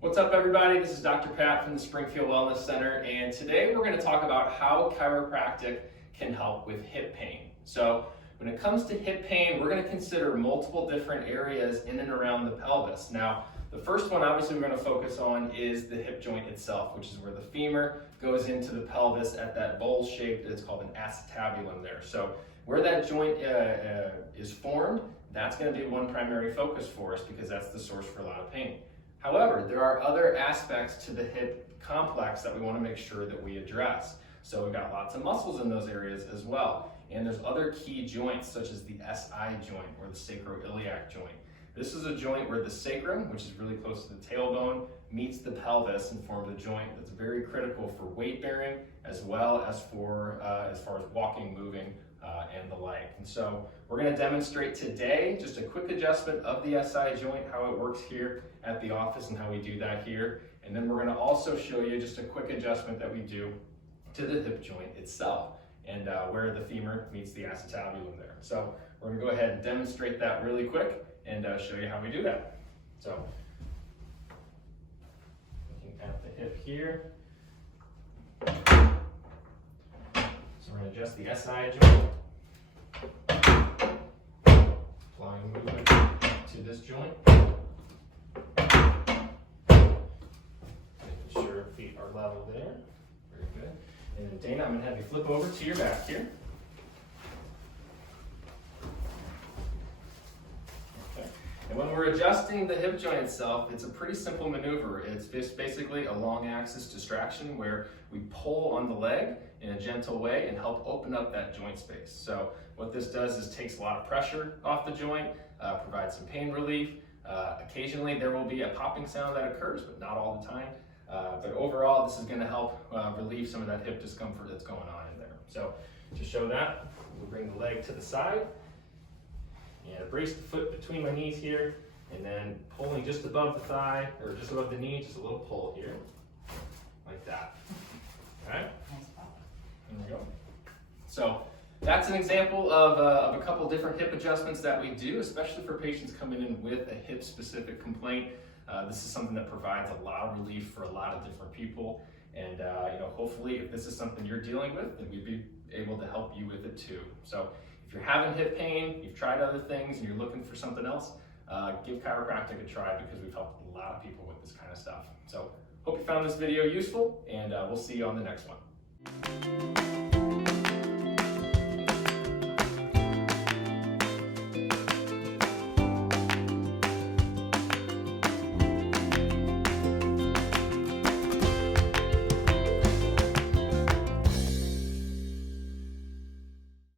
What's up, everybody? This is Dr. Pat from the Springfield Wellness Center, and today we're going to talk about how chiropractic can help with hip pain. So when it comes to hip pain, we're going to consider multiple different areas in and around the pelvis. Now, the first one obviously we're going to focus on is the hip joint itself, which is where the femur goes into the pelvis at that bowl shape that's called an acetabulum there. So where that joint is formed, that's going to be one primary focus for us because that's the source for a lot of pain. However, there are other aspects to the hip complex that we want to make sure that we address. So we've got lots of muscles in those areas as well. And there's other key joints such as the SI joint or the sacroiliac joint. This is a joint where the sacrum, which is really close to the tailbone, meets the pelvis and forms a joint that's very critical for weight bearing as well as for as far as walking, moving, and the like. And so we're going to demonstrate today just a quick adjustment of the SI joint, how it works here at the office and how we do that here. And then we're going to also show you just a quick adjustment that we do to the hip joint itself and where the femur meets the acetabulum there. So we're going to go ahead and demonstrate that really quick and show you how we do that. So looking at the hip here. So we're going to adjust the SI joint. Applying movement to this joint. Making sure feet are level there. Very good. And then Dana, I'm going to have you flip over to your back here. Okay. And when we're adjusting the hip joint itself, it's a pretty simple maneuver. It's just basically a long axis distraction where we pull on the leg in a gentle way and help open up that joint space. So what this does is takes a lot of pressure off the joint, provides some pain relief. Occasionally there will be a popping sound that occurs, but not all the time. But overall, this is going to help relieve some of that hip discomfort that's going on in there. So to show that, we'll bring the leg to the side and brace the foot between my knees here, and then pulling just above the thigh or just above the knee, just a little pull here, like that. All right. There we go. So that's an example of a couple different hip adjustments that we do, especially for patients coming in with a hip-specific complaint. This is something that provides a lot of relief for a lot of different people. And hopefully if this is something you're dealing with, then we'd be able to help you with it too. So if you're having hip pain, you've tried other things, and you're looking for something else, give chiropractic a try because we've helped a lot of people with this kind of stuff. So hope you found this video useful, and we'll see you on the next one.